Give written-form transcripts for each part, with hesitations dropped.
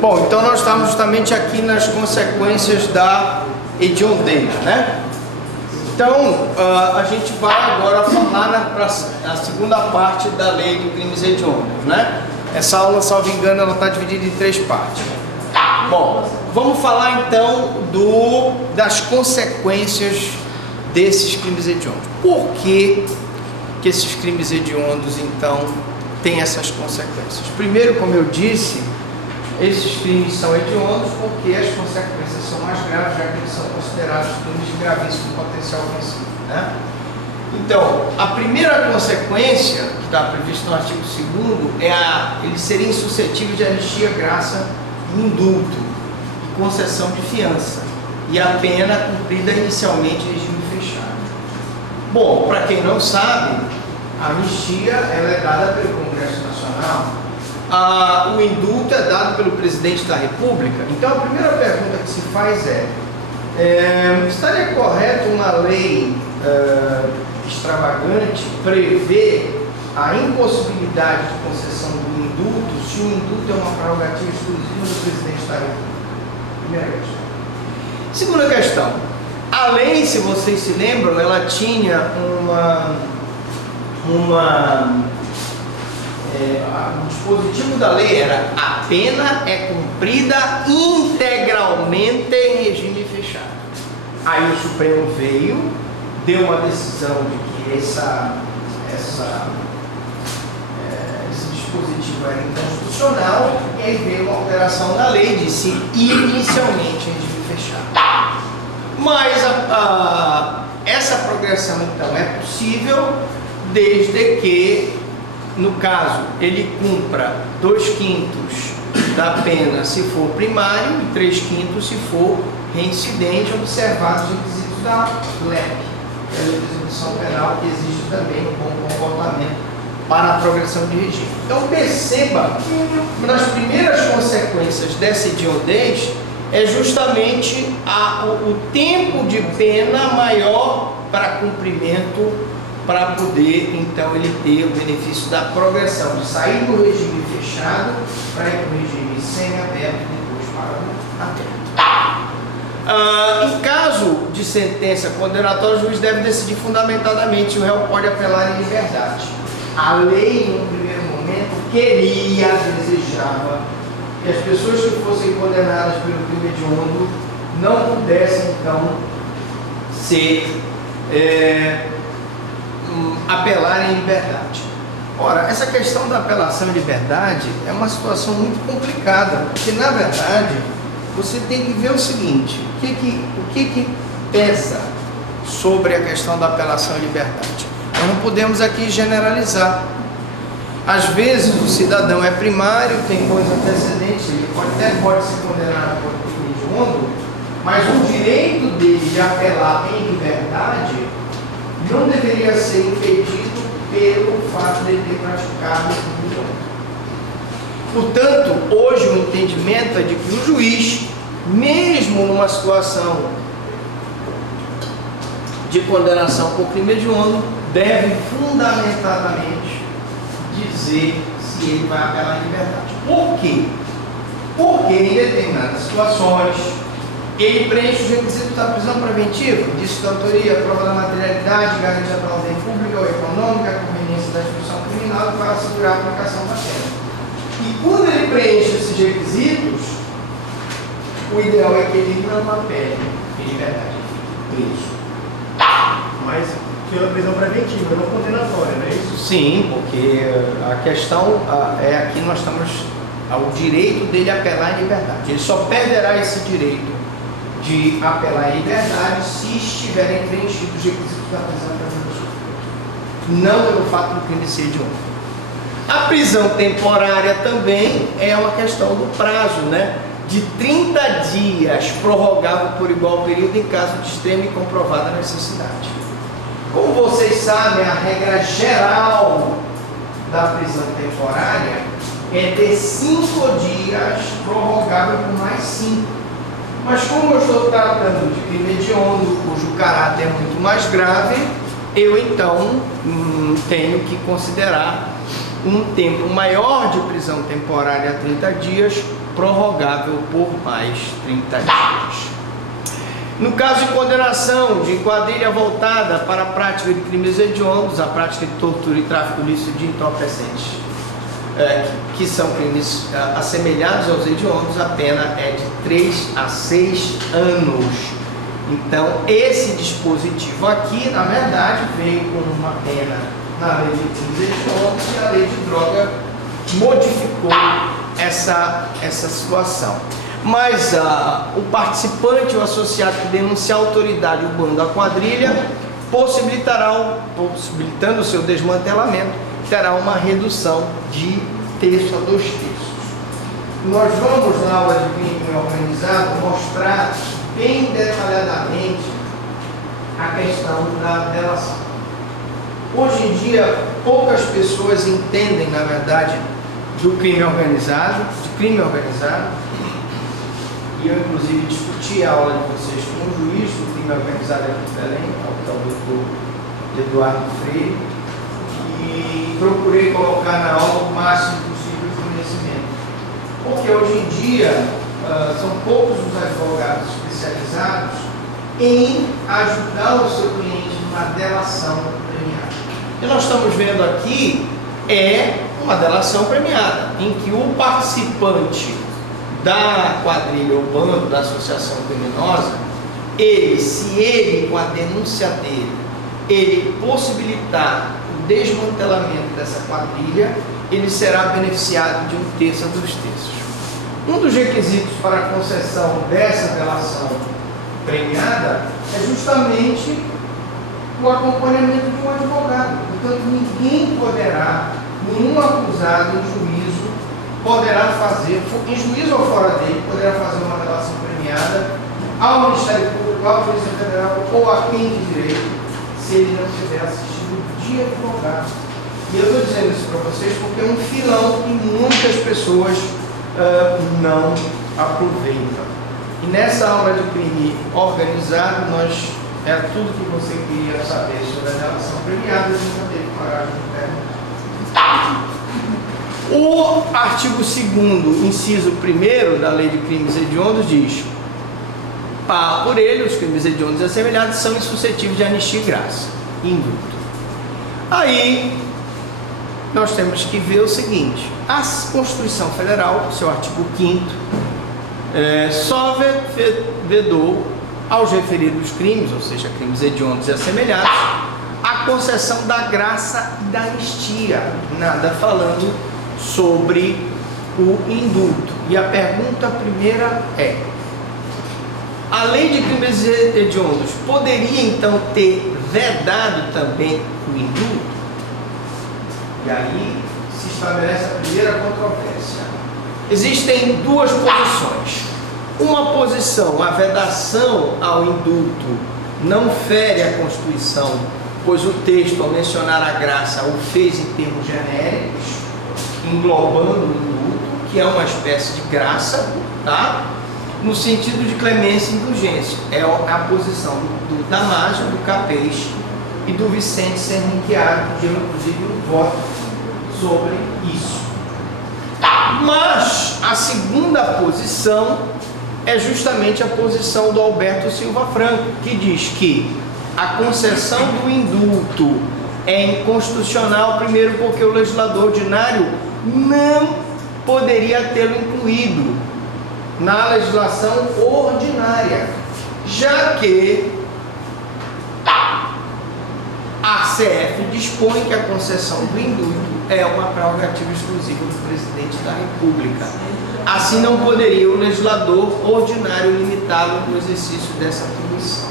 Bom, então nós estamos justamente aqui nas consequências da hediondez, né? Então, a gente vai agora falar na segunda parte da lei de crimes hediondos, né? Essa aula, salvo engano, ela está dividida em 3 partes. Bom, vamos falar então das consequências desses crimes hediondos. Por que esses crimes hediondos, então, têm essas consequências? Primeiro, como eu disse, esses crimes são hediondos porque as consequências são mais graves, já que eles são considerados crimes de gravíssimo potencial ofensivo, né? Então, a primeira consequência, que está prevista no artigo 2º, é eles serem suscetíveis de anistia, graça e indulto, e concessão de fiança, e a pena cumprida inicialmente em regime fechado. Bom, para quem não sabe, a anistia ela é dada pelo Congresso Nacional. O indulto é dado pelo presidente da República. Então a primeira pergunta que se faz estaria correto uma lei extravagante prever a impossibilidade de concessão do indulto se o indulto é uma prerrogativa exclusiva do presidente da República? Primeira questão. Segunda questão, a lei, se vocês se lembram, ela tinha o dispositivo da lei era: a pena é cumprida integralmente em regime fechado. Aí o Supremo veio, deu uma decisão de que esse dispositivo era inconstitucional, e aí veio uma alteração da lei, disse inicialmente em regime fechado. Mas essa progressão então é possível desde que, no caso, ele cumpra 2/5 da pena se for primário e 3/5 se for reincidente, observados os requisitos da LEP, que é a legislação penal, que exige também um bom comportamento para a progressão de regime. Então perceba que uma das primeiras consequências dessa hediondez é justamente o tempo de pena maior para cumprimento, para poder, então, ele ter o benefício da progressão, de sair do regime fechado para ir para o regime semiaberto e depois para o aberto. Em caso de sentença condenatória, o juiz deve decidir fundamentadamente se o réu pode apelar em liberdade. A lei, no primeiro momento, desejava que as pessoas que fossem condenadas pelo crime hediondo não pudessem, então, apelar em liberdade. Ora, essa questão da apelação em liberdade é uma situação muito complicada, porque, na verdade, você tem que ver o seguinte: o que pesa sobre a questão da apelação em liberdade? Nós não podemos aqui generalizar. Às vezes o cidadão é primário, tem bons antecedentes, ele até pode ser condenado por crime hediondo, mas o direito dele de apelar em liberdade não deveria ser impedido pelo fato de ele ter praticado o crime hediondo. Portanto, hoje o entendimento é de que o juiz, mesmo numa situação de condenação por crime hediondo, deve fundamentadamente dizer se ele vai apelar em liberdade. Por quê? Porque em determinadas situações ele preenche os requisitos da prisão preventiva, indício de autoria, prova da materialidade, garantia da ordem pública ou econômica, a conveniência da instituição criminal para assegurar a aplicação da pena. E quando ele preenche esses requisitos, o ideal é que ele não apele em liberdade. Isso. Mas pela prisão preventiva, não condenatória, não é isso? Sim, porque a questão é aqui nós estamos ao direito dele apelar em liberdade. Ele só perderá esse direito de apelar em liberdade se estiverem preenchidos os requisitos da prisão preventiva, não pelo fato do crime ser hediondo. A prisão temporária também é uma questão do prazo, né? De 30 dias, prorrogável por igual período em caso de extrema e comprovada necessidade. Como vocês sabem, a regra geral da prisão temporária é de 5 dias, prorrogável por mais 5. Mas como eu estou tratando de crime hediondo, cujo caráter é muito mais grave, eu então tenho que considerar um tempo maior de prisão temporária a 30 dias, prorrogável por mais 30 dias. No caso de condenação de quadrilha voltada para a prática de crimes hediondos, a prática de tortura e tráfico ilícito de entorpecentes, que são crimes assemelhados aos hediondos, a pena é de 3 a 6 anos. Então, esse dispositivo aqui, na verdade, veio com uma pena na lei de crimes hediondos e a lei de droga modificou essa situação. Mas o participante ou associado que denunciar a autoridade ou bando da quadrilha, possibilitando o seu desmantelamento, terá uma redução de terço a 2 terços. Nós vamos, na aula de crime organizado, mostrar bem detalhadamente a questão da delação. Hoje em dia, poucas pessoas entendem, na verdade, de crime organizado, e eu, inclusive, discuti a aula de vocês com um juiz do crime organizado aqui em Belém, que é o doutor Eduardo Freire, e procurei colocar na aula o máximo possível de conhecimento. Porque hoje em dia, são poucos os advogados especializados em ajudar o seu cliente numa delação premiada. O que nós estamos vendo aqui é uma delação premiada, em que o participante da quadrilha ou bando da associação criminosa, se ele, com a denúncia dele, ele possibilitar o desmantelamento dessa quadrilha, ele será beneficiado de 1/3 a 2 terços. Um dos requisitos para a concessão dessa delação premiada é justamente o acompanhamento de um advogado. Portanto, nenhum acusado em juízo poderá fazer, em juízo ou fora dele, poderá fazer uma delação premiada ao Ministério Público, à Polícia Federal ou a quem de direito, se ele não tiver assistido de advogado. E eu estou dizendo isso para vocês porque é um filão que muitas pessoas não aproveitam. E nessa aula de crime organizado, era tudo que você queria saber sobre a delação premiada, a gente não teve coragem de perguntar. O artigo 2º, inciso 1º da Lei de Crimes Hediondos diz: por ele, os crimes hediondos e assemelhados são insuscetíveis de anistia e graça, indulto. Aí, nós temos que ver o seguinte: a Constituição Federal, seu artigo 5º, só vedou aos referidos crimes, ou seja, crimes hediondos e assemelhados, a concessão da graça e da anistia, nada falando sobre o indulto. E a pergunta primeira é: a lei de crimes hediondos poderia então ter vedado também o indulto? E aí se estabelece a primeira controvérsia. Existem duas posições. Uma posição: a vedação ao indulto não fere a Constituição, pois o texto, ao mencionar a graça, o fez em termos genéricos, englobando o indulto, que é uma espécie de graça, tá? No sentido de clemência e indulgência. É a posição do Damásio, do Capês e do Vicente Serrinquiaro, que deu inclusive um voto sobre isso. Mas a segunda posição é justamente a posição do Alberto Silva Franco, que diz que a concessão do indulto é inconstitucional, primeiro porque o legislador ordinário não poderia tê-lo incluído na legislação ordinária, já que a CF dispõe que a concessão do indulto é uma prerrogativa exclusiva do presidente da República. Assim, não poderia o legislador ordinário limitá-lo no exercício dessa atribuição.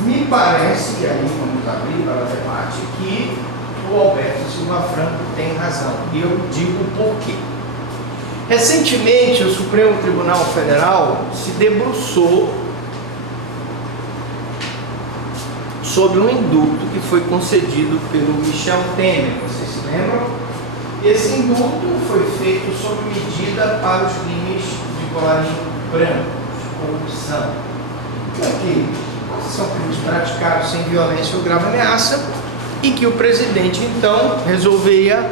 Me parece, e aí vamos abrir para o debate, que o Alberto Silva Franco tem razão. E eu digo por quê. Recentemente, o Supremo Tribunal Federal se debruçou sobre um indulto que foi concedido pelo Michel Temer. Vocês se lembram? Esse indulto foi feito sob medida para os crimes de colarinho branco, de corrupção. Porque são crimes praticados sem violência ou grave ameaça, e que o presidente então resolveria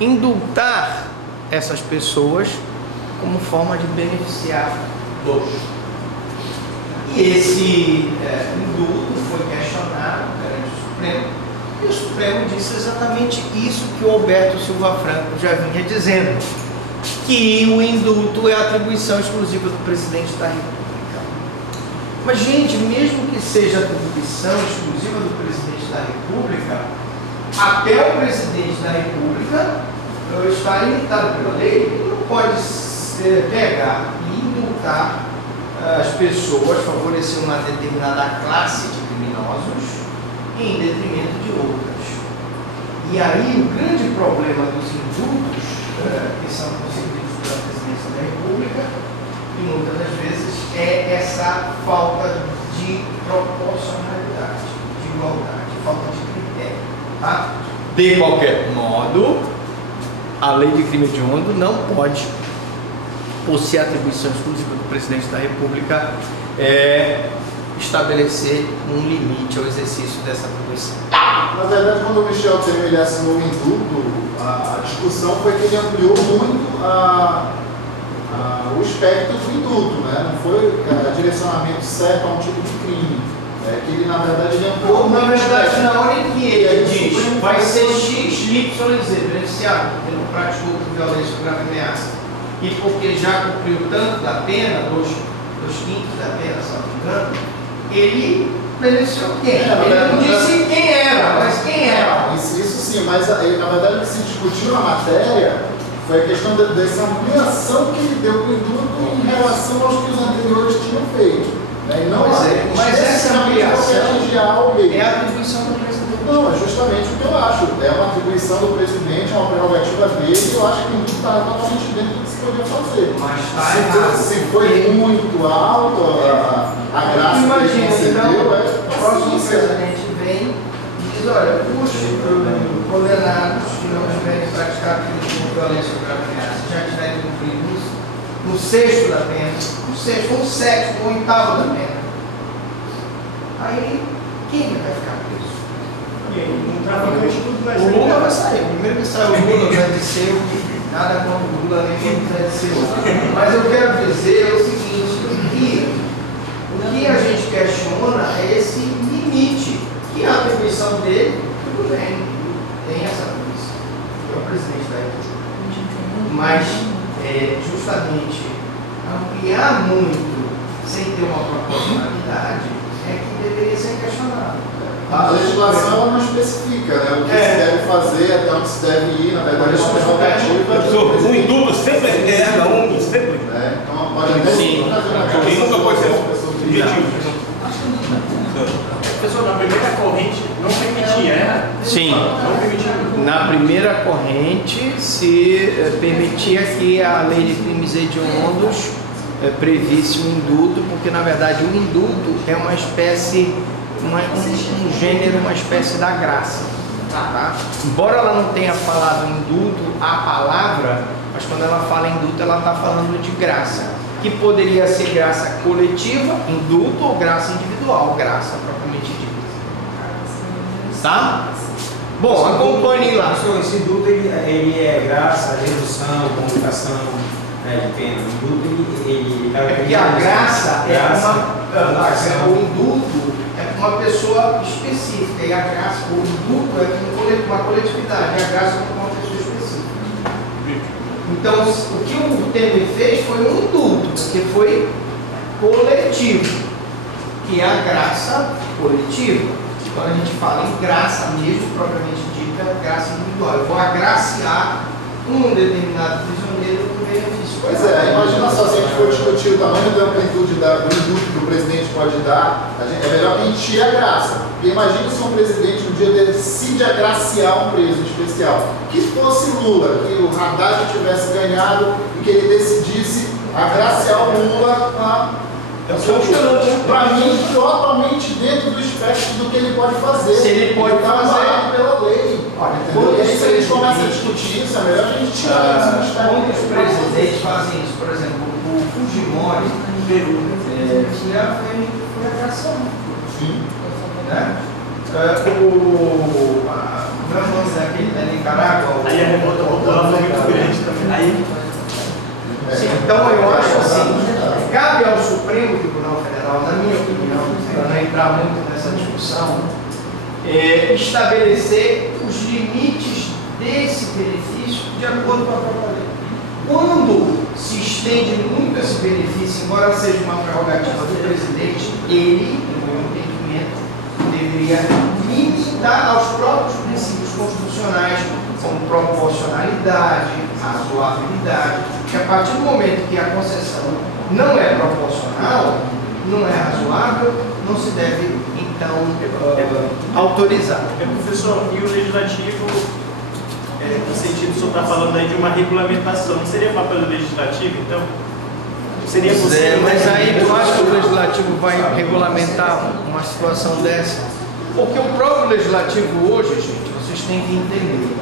indultar essas pessoas como forma de beneficiar todos. E esse indulto foi questionado perante o Supremo, e o Supremo disse exatamente isso que o Alberto Silva Franco já vinha dizendo, que o indulto é atribuição exclusiva do presidente da República. Mas, gente, mesmo que seja atribuição exclusiva do presidente da República, até o presidente da República está limitado pela lei, ele não pode pegar e indultar as pessoas, favorecer uma determinada classe de criminosos em detrimento de outras. E aí o grande problema dos indultos, que são concedidos pela presidência da República, e muitas das vezes é essa falta de proporcionalidade, de igualdade, falta de critério. Tá? De qualquer modo, a lei de crime hediondo não pode, por ser atribuição exclusiva do presidente da República, estabelecer um limite ao exercício dessa atribuição. Na verdade, quando o Michel Temer ele assinou o indulto, a discussão foi que ele ampliou muito o espectro do indulto, né? Não foi direcionamento certo a um tipo de crime. Que ele, na verdade, ele ampliou muito. Na verdade, na hora em que ele diz vai ser X, Y, Z, beneficiado porque não praticou por violência ou grave ameaça, e porque já cumpriu tanto da pena, 2/5 da pena, se não me engano, ele beneficiou quem? Ele não disse quem era, mas quem era. Isso sim, mas na verdade o que se discutiu na matéria foi a questão dessa ampliação que ele deu para o indulto em relação aos que os anteriores tinham feito. E não mas essa ampliação é a atribuição do presidente. Não, é justamente o que eu acho. É uma atribuição do presidente, é uma prerrogativa dele, e eu acho que o indulto está totalmente dentro do que se podia fazer. Mas está errado. Se foi muito alto a graça que ele concedeu, o próximo presidente vem e diz, olha, os condenados que não tiverem praticado crime de violência ou grave ameaça, já tiverem cumprido isso, no sexto da pena, no sétimo, no oitavo da pena. Aí, quem vai ficar preso? O Lula vai sair. Primeiro que sai o Lula, vai descer, nada contra o Lula, nem quem vai descer o Lula. Mas eu quero dizer o seguinte, o que a gente questiona é esse limite, que a atribuição dele, tudo bem, tem essa atribuição, é o presidente da República. Mas, justamente, ampliar muito sem ter uma proporcionalidade é que deveria ser questionado. A legislação ela não especifica, né, o que se deve fazer, até onde se deve ir, na verdade é uma prerrogativa. O indulto sempre é sempre. Então pode até sim. Ele nunca pode ser objetivo. Professor, na primeira corrente não permitia, né? Sim. Não permitia. Na primeira corrente se permitia que a lei de crimes hediondos previsse o indulto, porque na verdade o indulto é uma espécie, um gênero, uma espécie da graça. Tá? Embora ela não tenha falado indulto a palavra, mas quando ela fala indulto ela está falando de graça, que poderia ser graça coletiva, indulto, ou graça individual, graça propriamente dita. Tá? Bom, acompanhe lá. Esse indulto ele é graça, redução, comunicação de pena. O indulto ele porque a graça o indulto é uma pessoa específica, e a graça, o indulto é uma coletividade, e a graça é uma pessoa específica. Então, o que o Temer fez foi um indulto, porque foi coletivo, que é a graça coletiva. Quando a gente fala em graça mesmo, propriamente dita, graça individual. Eu vou agraciar um determinado prisioneiro com benefício. Pois é, imagina só se a gente for discutir o tamanho da amplitude do indulto que o presidente pode dar, é melhor que a gente tire a graça. Porque imagina se um presidente um dia decide agraciar um preso especial. Que fosse Lula, que o Haddad tivesse ganhado e que ele decidisse agraciar o Lula para mim, totalmente dentro do espectro do que ele pode fazer. Se ele pode fazer pela lei. E aí, se a gente começa a discutir isso, é melhor a gente tirar isso do espectro. Quando os presidentes fazem isso, por exemplo, o Fujimori, foi agraciado. Sim. Né? como é o nome daquele da Nicarágua? Aí a revolta popular foi muito grande também. Aí, Sim, então eu acho assim, cabe ao Supremo Tribunal Federal, na minha opinião, para não entrar muito nessa discussão, estabelecer os limites desse benefício de acordo com a própria lei. Quando se estende muito esse benefício, embora seja uma prerrogativa do presidente, ele, no meu entendimento, deveria limitar aos próprios princípios constitucionais, como proporcionalidade, razoabilidade, que a partir do momento que a concessão não é proporcional, não é razoável, não se deve, então, autorizar. professor, e o legislativo, no sentido, o senhor está falando aí de uma regulamentação, não seria papel do legislativo, então? Seria possível? Mas aí tu acha que o legislativo vai regulamentar uma situação dessa? Porque o próprio legislativo hoje, gente, vocês têm que entender,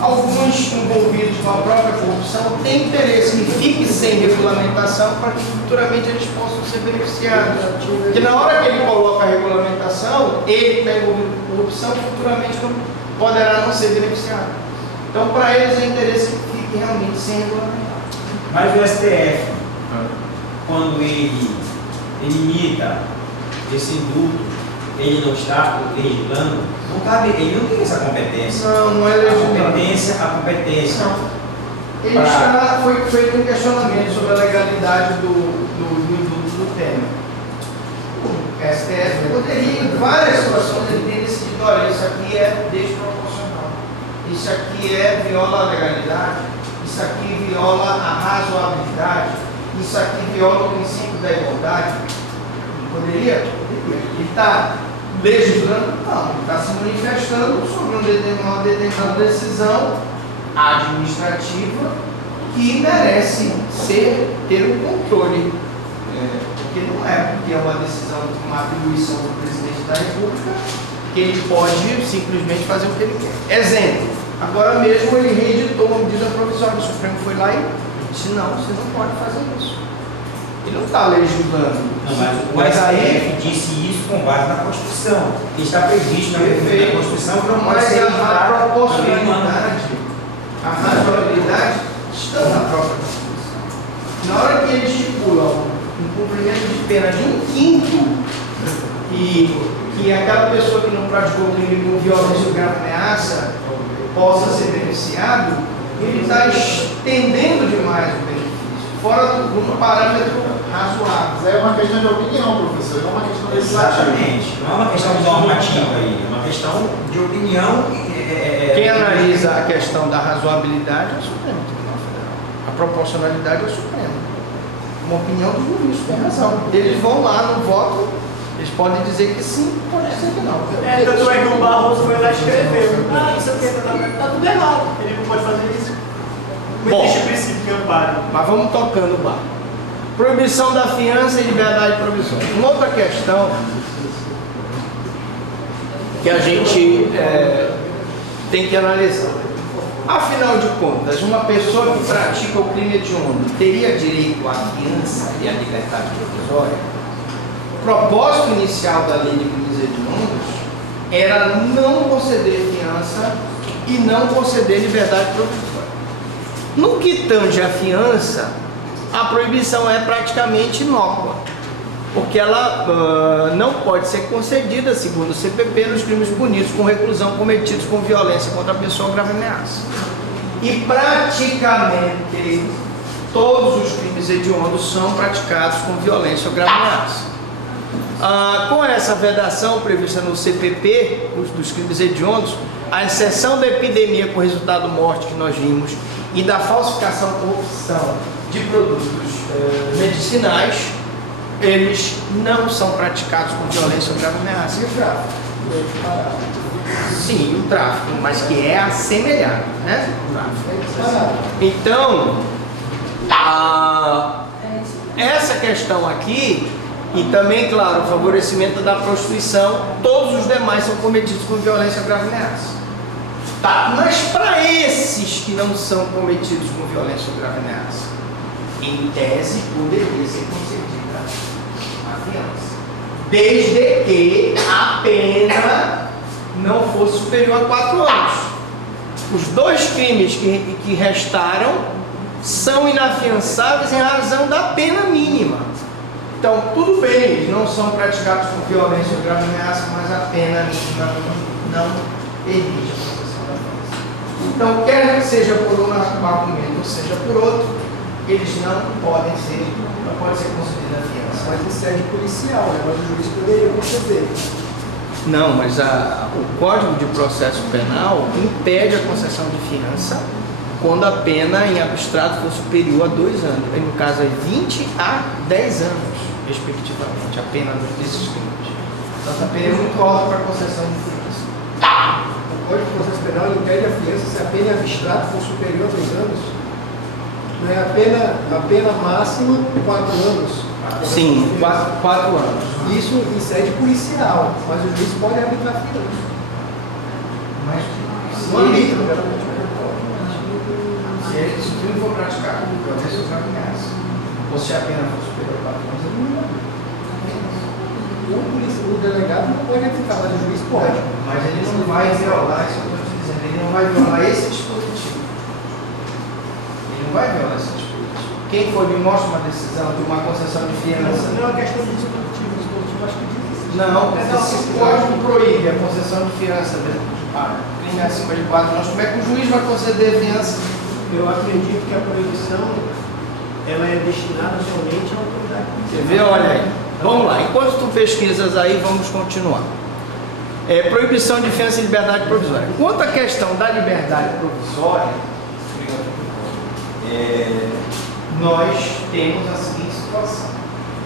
alguns envolvidos com a própria corrupção têm interesse em fique sem regulamentação para que futuramente eles possam ser beneficiados. Porque na hora que ele coloca a regulamentação, ele que está envolvido com corrupção, futuramente não poderá não ser beneficiado. Então, para eles é interesse que fique realmente sem regulamentar. Mas o STF, quando ele limita esse indulto, ele não está legislando, não cabe, ele não tem essa competência. Não é legislando. A competência. Ele está, foi feito um questionamento sobre a legalidade do indulto do Temer. O STF poderia, em várias situações, ele ter decidido, olha, isso aqui é desproporcional, isso aqui viola a legalidade, isso aqui viola a razoabilidade, isso aqui viola o princípio da igualdade. Poderia? Ele está legislando? Não, ele está se manifestando sobre uma determinada decisão administrativa que merece ter um controle. Porque não é porque é uma decisão, uma atribuição do presidente da República, que ele pode simplesmente fazer o que ele quer. Exemplo, agora mesmo ele reeditou uma medida provisória, o Supremo foi lá e disse, não, você não pode fazer isso. Ele não está legislando. Não, mas o STF disse isso com base na Constituição. Ele está previsto na Constituição que não pode ser a proporcionalidade, a razoabilidade estão na própria Constituição. Na hora que ele estipula um cumprimento de pena de 1/5 e que aquela pessoa que não praticou o crime com violência ou grave ameaça possa ser beneficiado, ele está estendendo demais o benefício, fora do parâmetro razoável. Mas é uma questão de opinião, professor, não é uma questão de Exatamente. Não é uma questão normativa aí, é uma questão de opinião. Quem analisa a questão da razoabilidade é o Supremo Tribunal Federal. A proporcionalidade é o Supremo. Uma opinião do juiz, tem razão. Eles vão lá no voto, eles podem dizer que sim, pode dizer que não. Tanto é que o Barroso foi lá e escreveu. Isso aqui está tudo errado. Ele não pode fazer isso. Não Bom, existe princípio que ampare. mas vamos tocando o barco. Proibição da fiança e liberdade provisória. Uma outra questão que a gente tem que analisar. Afinal de contas, uma pessoa que pratica o crime hediondo teria direito à fiança e à liberdade provisória? O propósito inicial da lei de crimes hediondos era não conceder fiança e não conceder liberdade provisória. No que tange a fiança, a proibição é praticamente inócua, porque ela não pode ser concedida, segundo o CPP, nos crimes punidos com reclusão cometidos com violência contra a pessoa ou grave ameaça. E praticamente todos os crimes hediondos são praticados com violência ou grave ameaça. Com essa vedação prevista no CPP, dos crimes hediondos, a exceção da epidemia com resultado morte que nós vimos e da falsificação ou corrupção de produtos medicinais, eles não são praticados com violência ou grave ameaça. E o tráfico? Sim, o tráfico, mas que é assemelhado, né? Então, essa questão aqui, e também, claro, o favorecimento da prostituição, todos os demais são cometidos com violência ou grave ameaça. Tá, mas para esses que não são cometidos com violência ou grave ameaça, em tese poderia ser concedida a fiança, desde que a pena não fosse superior a 4 anos. Os dois crimes que restaram são inafiançáveis em razão da pena mínima. Então, tudo bem, eles não são praticados com violência ou grave ameaça, mas a pena mínima não exige a concessão da fiança. Então, quer seja por um argumento ou seja por outro, eles não pode ser concedida a fiança. Mas em sede policial, né? Mas o juiz poderia conceder. Não, mas o Código de Processo Penal impede a concessão de fiança quando a pena em abstrato for superior a 2 anos. No caso, é 20 a 10 anos, respectivamente, a pena desses crimes. Então, a pena é muito alta para a concessão de fiança. O Código de Processo Penal impede a fiança se a pena em abstrato for superior a 2 anos. Não é a pena máxima 4 anos. Sim, 4 anos. Isso em sede policial, mas o juiz pode arbitrar fiança. Mas No arbítrio, geralmente. se o crime for praticado com violência ou grave ameaça, ou se a pena for superior a 4 anos, ele não vai. O delegado não pode arbitrar, mas o juiz pode. Mas ele não vai violar, isso que eu estou te dizendo, ele não vai violar esse dispositivo. Ele não vai violar esse dispositivo. Quem for me mostra uma decisão de uma concessão de fiança. Não é uma questão de dispositivo, o dispositivo acho que diz. Não, se o código proíbe a concessão de fiança de crime acima de 4 anos, como é que o juiz vai conceder fiança? Eu acredito que a proibição ela é destinada somente à autoridade Você vê, olha aí. Vamos lá, enquanto tu pesquisas aí, vamos continuar. Proibição de fiança e liberdade provisória. Quanto à questão da liberdade provisória, nós temos a seguinte situação.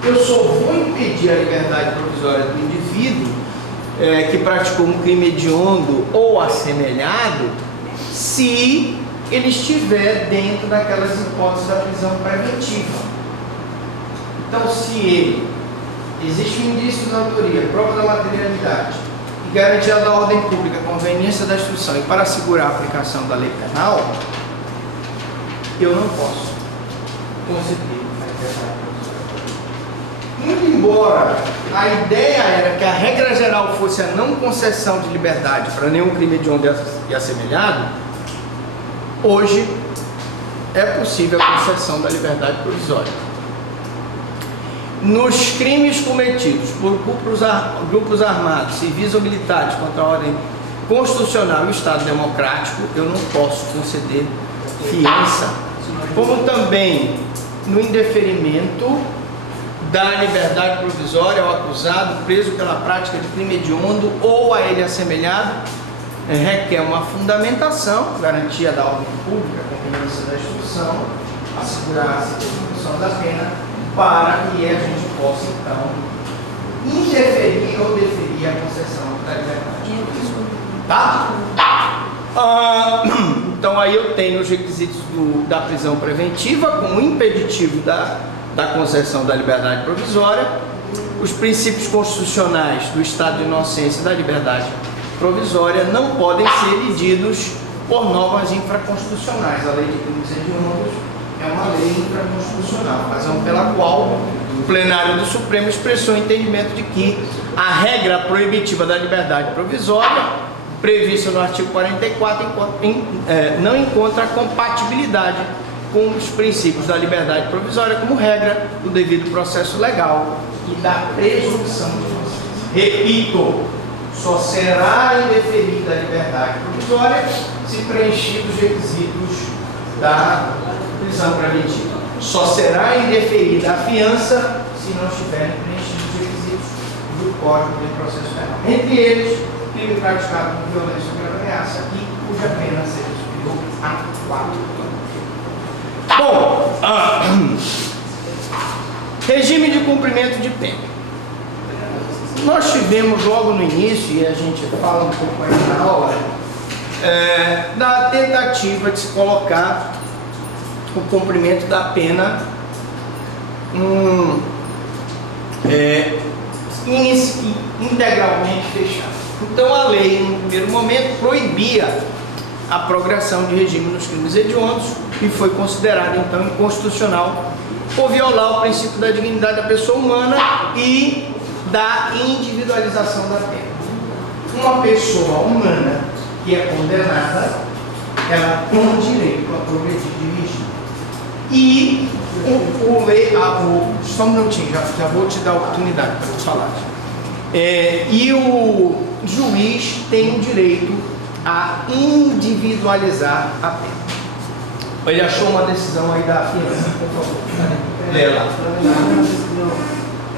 Eu só vou impedir a liberdade provisória do indivíduo que praticou um crime hediondo ou assemelhado se ele estiver dentro daquelas hipóteses da prisão preventiva. Então, se existe um indício da autoria, prova da materialidade e garantia da ordem pública, conveniência da instrução e para assegurar a aplicação da lei penal, eu não posso conceder a liberdade provisória. Muito embora a ideia era que a regra geral fosse a não concessão de liberdade para nenhum crime hediondo e assemelhado, hoje é possível a concessão da liberdade provisória. Nos crimes cometidos por grupos armados, civis ou militares contra a ordem constitucional e o Estado democrático, eu não posso conceder fiança, como também no indeferimento da liberdade provisória ao acusado preso pela prática de crime hediondo ou a ele assemelhado, requer uma fundamentação, garantia da ordem pública, conveniência da instrução, assegurar a execução da pena, para que a gente possa, então, interferir ou deferir a concessão da liberdade provisória. Tá? Então, aí eu tenho os requisitos da prisão preventiva como impeditivo da concessão da liberdade provisória, os princípios constitucionais do estado de inocência e da liberdade provisória não podem ser elididos por normas infraconstitucionais. A lei de crimes hediondos é uma lei infraconstitucional, razão pela qual o plenário do Supremo expressou o entendimento de que a regra proibitiva da liberdade provisória, prevista no artigo 44, não encontra compatibilidade com os princípios da liberdade provisória como regra do devido processo legal e da presunção de inocência. Repito, só será indeferida a liberdade provisória se preenchidos os requisitos da prisão preventiva. Só será indeferida a fiança se não estiverem preenchidos os requisitos do Código de Processo Penal. Entre eles, crime praticado com violência ou grave ameaça e cuja pena seja superior a 4 anos. Bom, regime de cumprimento de pena. Nós tivemos logo no início, e a gente fala um pouco aí na hora, da tentativa de se colocar o cumprimento da pena integralmente fechado. Então a lei, no primeiro momento, proibia a progressão de regime nos crimes hediondos e foi considerada então inconstitucional por violar o princípio da dignidade da pessoa humana e da individualização da pena. Uma pessoa humana que é condenada, ela tem direito a progredir de regime. E só um minutinho, já vou te dar a oportunidade para tu falar. E o juiz tem o direito a individualizar a pena. Ele achou uma decisão aí da fiança, por favor. Lê lá.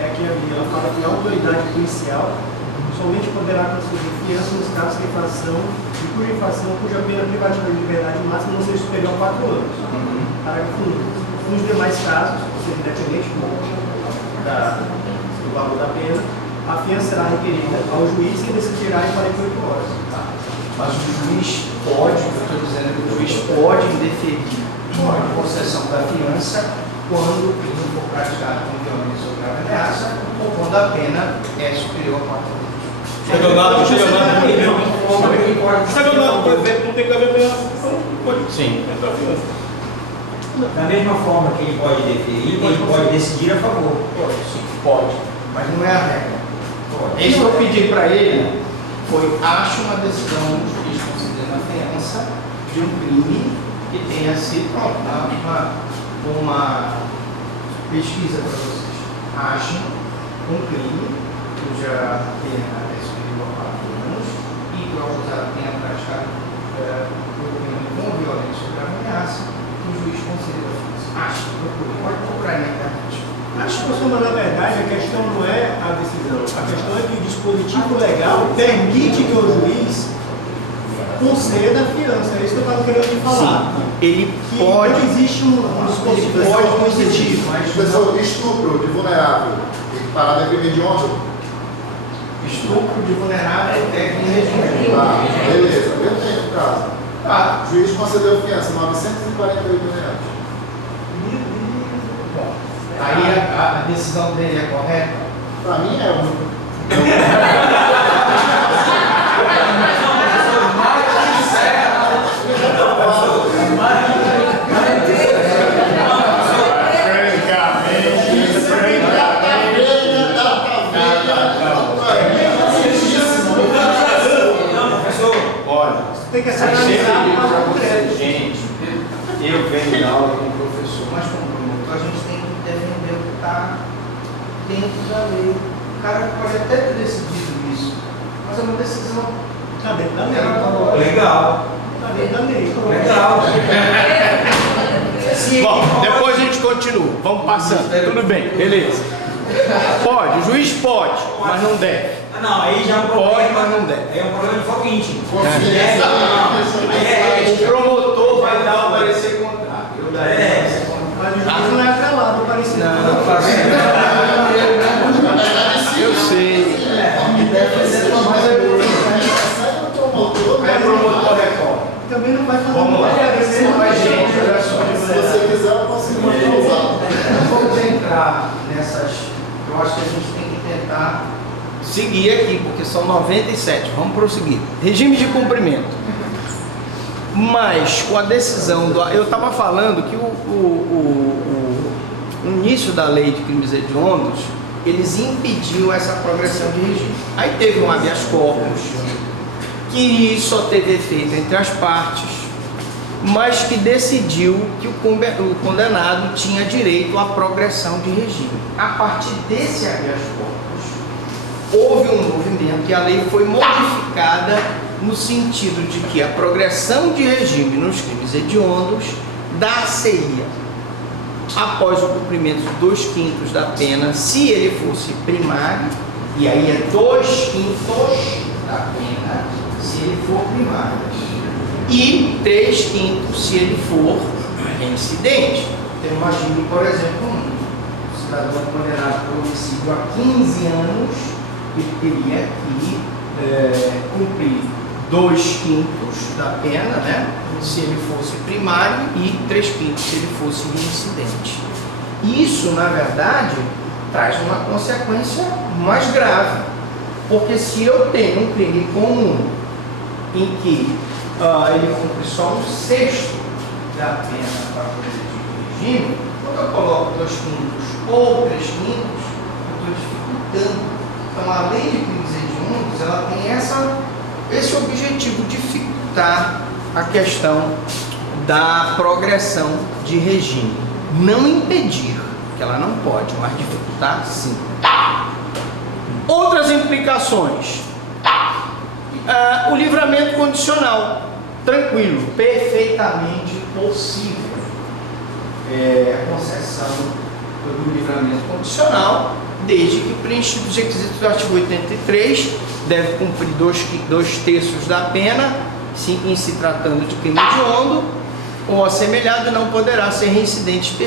É que ela fala que a autoridade policial somente poderá conceder fiança nos casos de infração e cuja infração cuja pena privativa de liberdade máxima não seja superior a 4 anos. Parágrafo 1. Nos demais casos, ou seja, independente do valor da pena, a fiança será requerida ao juiz que decidirá em 48 horas. Mas o juiz pode, eu estou dizendo que o juiz pode indeferir a concessão da fiança quando ele não for praticado com violência ou grave ameaça ou quando a pena é superior a 4 anos. Estelionato, por exemplo, não tem que haver pena. Sim. Da mesma forma que ele pode deferir, ele pode decidir a favor. Pode, mas não é a regra. Isso que eu pedi para ele foi, acho uma decisão do juiz concedendo a fiança de um crime que tenha sido, pronto, uma pesquisa para vocês. Achem um crime cuja pena é superior a 4 anos e que o acusado tenha praticado o crime com violência ou grave ameaça, o juiz concedeu a fiança. Acho, pode procurar na internet. Acho que, na verdade, a questão não é a decisão. A questão é que o dispositivo legal permite que o juiz conceda a fiança. É isso que eu estava querendo te falar. Sim, ele que pode. Não existe um dispositivo Ele legal pode positivo. mas Professor, estupro de vulnerável, equiparado a crime hediondo? Estupro de vulnerável é crime hediondo. Tá, beleza, eu tenho o caso. Tá. O juiz concedeu fiança, 948 reais. Bom, aí a decisão dele é correta? Para mim é um. Tem que ser analisado para o crédito. Gente, eu venho da aula como professor, mas como promotor a gente tem que defender o que está dentro da lei. O cara pode até ter decidido isso, mas é uma decisão. Está dentro da lei. Legal. Está dentro da lei. Legal. Bom, depois a gente continua. Vamos passando. Tudo bem, beleza. Pode, o juiz pode, mas não deve. Ah, não, aí já é um Pode, problema. mas não deve. Aí é um problema de foco íntimo. O promotor vai dar o parecer contrário. Eu darei o parecer contrário. Mas o juiz não é atrelado ao parecer. Não faço. Eu sei. Aí o promotor recorre. Também não vai fazer Vamos lá. Mas, gente, olha só. Se você quiser, eu consigo usar. Vamos entrar nessas. Eu acho que a gente tem que tentar seguir aqui, porque são 97. Vamos prosseguir. Regime de cumprimento. Mas com a decisão do. Eu estava falando que o início da lei de crimes hediondos, eles impediam essa progressão de regime. Aí teve um habeas corpus, que só teve efeito entre as partes, mas que decidiu que o condenado tinha direito à progressão de regime. A partir desse habeas corpus, houve um movimento que a lei foi modificada no sentido de que a progressão de regime nos crimes hediondos dar-se-ia após o cumprimento de 2/5 da pena, se ele fosse primário, e aí é 2/5 da pena, se ele for primário, e 3/5 se ele for reincidente. Então imagine, por exemplo, um cidadão condenado por homicídio há 15 anos, ele teria que cumprir 2/5 da pena, né? Se ele fosse primário, e 3/5 se ele fosse reincidente. Isso, na verdade, traz uma consequência mais grave, porque se eu tenho um crime comum em que ele cumpre só 1/6 da pena para progredir de regime, quando eu coloco 2/5 ou 3/5, eu estou dificultando. Então, a lei de crimes hediondos, ela tem esse objetivo, dificultar a questão da progressão de regime. Não impedir, que ela não pode, mas dificultar sim. Outras implicações. O livramento condicional, tranquilo, perfeitamente possível. A concessão do livramento condicional, desde que preenchidos os requisitos do artigo 83, deve cumprir 2/3 da pena, em se tratando de crime hediondo ou assemelhado, não poderá ser reincidente.